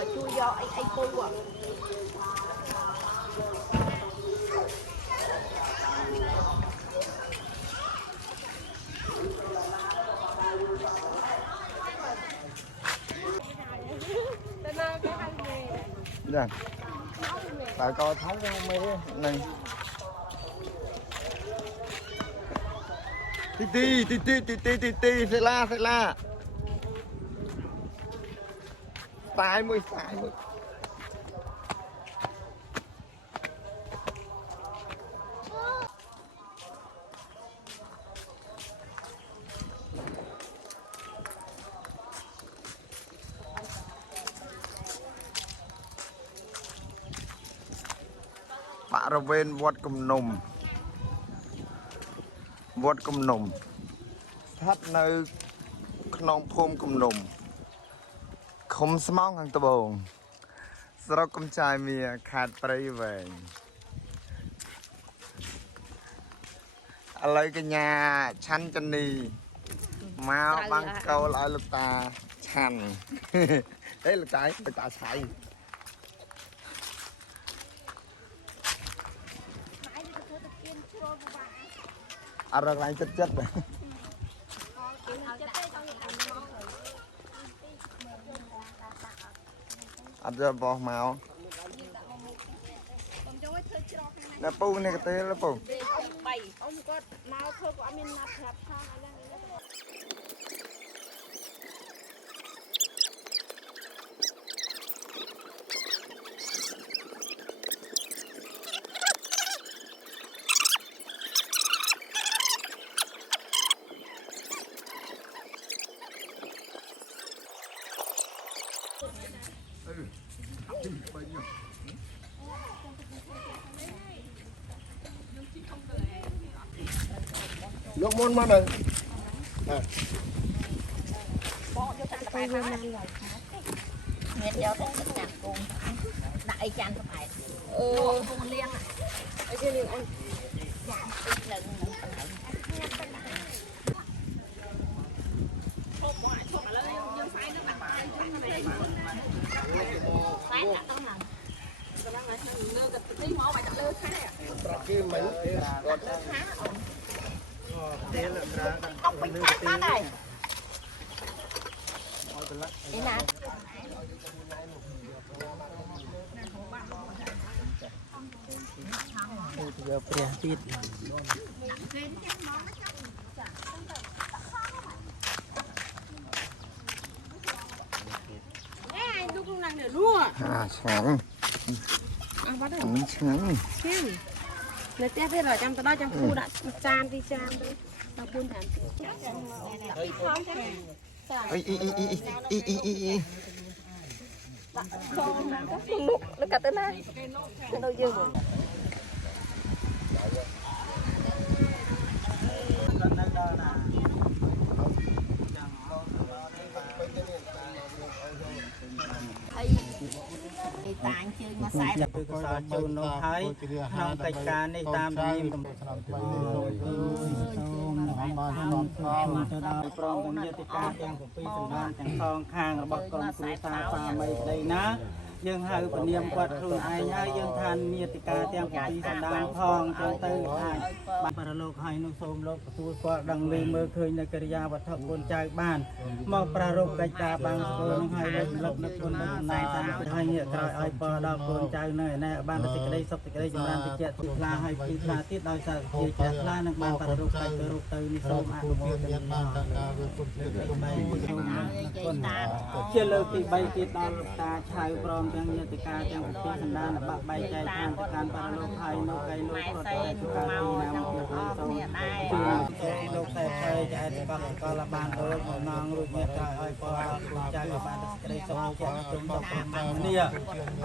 chui vô ai pu dạ tại coi thấy mấy này tí sẽ la sai mươiบริเวณวัดกุมนมสถานในขนมพมกุมนมคมสมองหังตะบงสระกำจายเมียขาดไปแหวงอะไรกันยาชันจันนีมาบังเกาลอยลูกตาชันเฮ้ยลูกตาใสอะไรกันchất này ăn cho bò màu nè pu này cái tê là pu lúc muốn mà này bỏ vô chăn phải mà nghiệt vô cái sức nặng cùng đại chăn phải cùng liên ở trên đường anh chăn ít lần ông bình tĩnh này đi nào giờ bia tít sáng sáng người ta biết rồi trong đó trong khu đã chan đi chan đi tao buôn thảm nó cả tên này nó dương tàn chưa mà sai từ cơ sở chôn nó thấy nông cạch cá này tam đi prom tam nhiệt cá tiếng của phi sừng đan tiếng thong khang bậc con cú ta pha mây đây ná dương hai phần niệm quạt rồi ai nhá dương than nhiệt cá tiếng của phi sừng đan thong trong tư ai bản lục hai nông sôm lục tu quạt đằng lên mơ khơiในកិរិយាវត្ថុកូនចៅបានមកប្រារព្ធកិច្ចការបានស្គាល់ហើយលើកលឹកនឹកគុណដល់ណៃតាមហើយនេះក្រោយឲ្យពរដល់កូនចៅនៅឯណែបានសេចក្តីសុខសេចក្តីចម្រើនតិចទុក្លាហើយពីខ្លះទៀតដោយសារជាជ្រះថ្លានឹងបានប្រារព្ធកិច្ចរូបទៅនេះសូមអនុមោទនាជាលើកទី3ទៀតដល់លោកតាឆៅព្រមទាំងញាតិកាទាំងពិធីសន្តានបាក់បែកចែកឋានទៅកាន់ប្រារព្ធហើយនៅកៃលោកគាត់តែសុខាទីណាមកសូមជួយលោកតែចែកកលបានដូចបំណងរួចញាតិក្រោយឲ្យពរដល់កូនចៅបានសេចក្តីសុខជាជុំដល់ព្រះមាន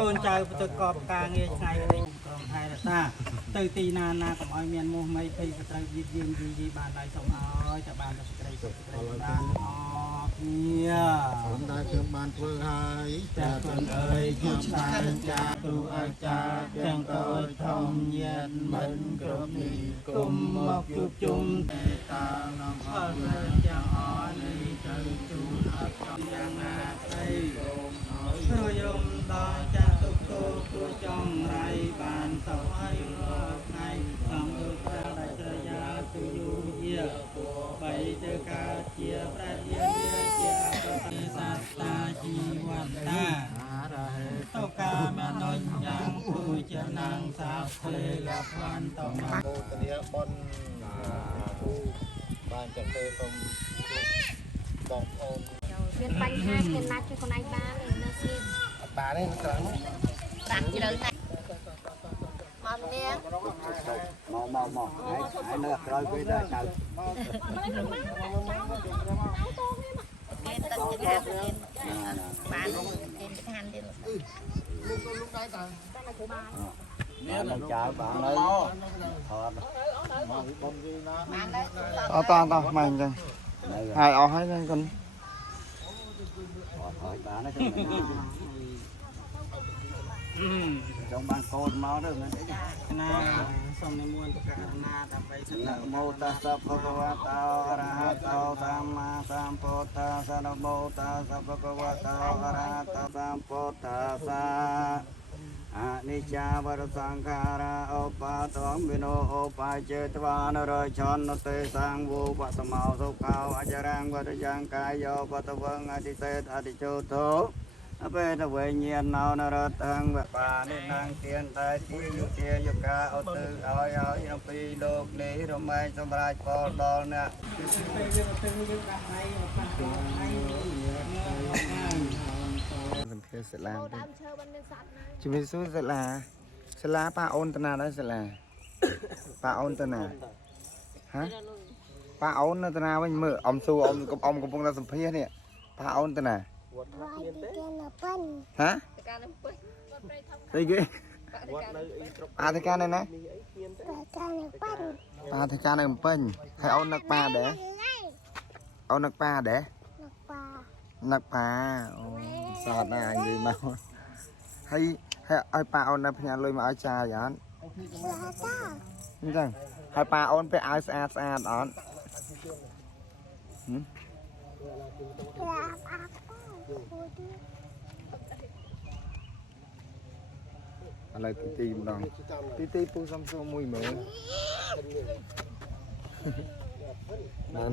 កូនចៅប្រកបការងារថ្ងៃនេះក្រុមថែរក្សាទៅទីណាណាកុំឲ្យមានមោះមៃភ័យសត្រូវយឺតយីបានហើយសូមឲ្យតែបានសេចក្តីសុខសេចក្តីបានអរគ្នាសូមដែលខ្ញុំបានធ្វើហើយចាគុណអើយជួបបានចាគ្រូអាចារ្យទាំងតូចធំញាតិមិនគ្រប់នេះគុំមកជួបជុំតែតាមនំអរទាំងអស់នេះទៅជួបអត់ចំយ៉ាងណាទេសូមឲ្យ ព្រយមដល់ចាក់ទុកគោគួចងរៃបានសោហើយរាល់ថ្ងៃសំដូចប្រាដែលជ្រយាគឺយូរយាបីទៅកើតជាប្រាជ្ញាជាអបតិសាស្តាជីវតាតោកាមនុញ្ញយ៉ាងគួជានាងសាភេលភ័ន្តម โตเนียบนบ้านจะเคยต้มបងប្អូន មានបញ្ហាគេណាត់ជួយខ្លួនឯងបាននៅស្លីប bà đấy nó cắn ប្រាំជ្រៅណាស់មកនាង មកហើយនៅក្រោយពេលដែរចៅ គេទឹកជាខាងទៀតបានគេខាងទៀត មានចៅបានហើយថត បានដែរ អត់តមកអញ្ចឹងហើយអស់ហើយហ្នឹងគុណ ហើយបានហើយចង់បានកូនមកទៅណាសូមនិមន្តប្រកាសណាដើម្បីនមោតាសៈភគវតោអរហតោសម្មាសម្ពុទ្ធស្សៈនមោតាសៈភគវតោអរហតោសម្ពុទ្ធស្សៈអនិច្ចាវរសង្ខារាឧបាតងវិនោឧបាយចេតវានរឆនទេសង្វោបតមោសុខោអចរាងវតយ៉ាងកាយោបតវងអតិសេតអតិជោទោអបេតវេញាណោនរតੰវបានិនាងទៀនតែទីយុទាយកាអត់ទៅឲ្យអំពីលោកនេះរមែងសម្រាប់ផលដល់អ្នកពេលយើងទៅយើងដាក់ដៃប៉ះដល់ដៃ សម្ភារសាលា ដើមឈើបានមានសត្វណា ជំរាបសួរសាលាសាលាប៉ាអូនតាណាដែរសាលាប៉ាអូនតាណាហ៎ប៉ាអូននៅតាណាវិញមើលអ៊ំសួរអ៊ំកំពុងតែសម្ភារនេះប៉ាអូនតាណាហ៎ ការនឹងពេញ ស្អីគេប៉ាធិការនៅណាប៉ាធិការនៅភ្នំពេញហើយអូននឹកប៉ាដែរអូននឹកប៉ាដែរនឹកប៉ាអូសតណាស់និយាយមកហើយឲ្យប៉ាអូននៅផ្ញើលុយមកឲ្យចាយអត់អញ្ចឹងហើយប៉ាអូនពេលឲ្យស្អាតអត់ឥឡូវទីម្ដងទីពូសំសួរមួយមើលបាន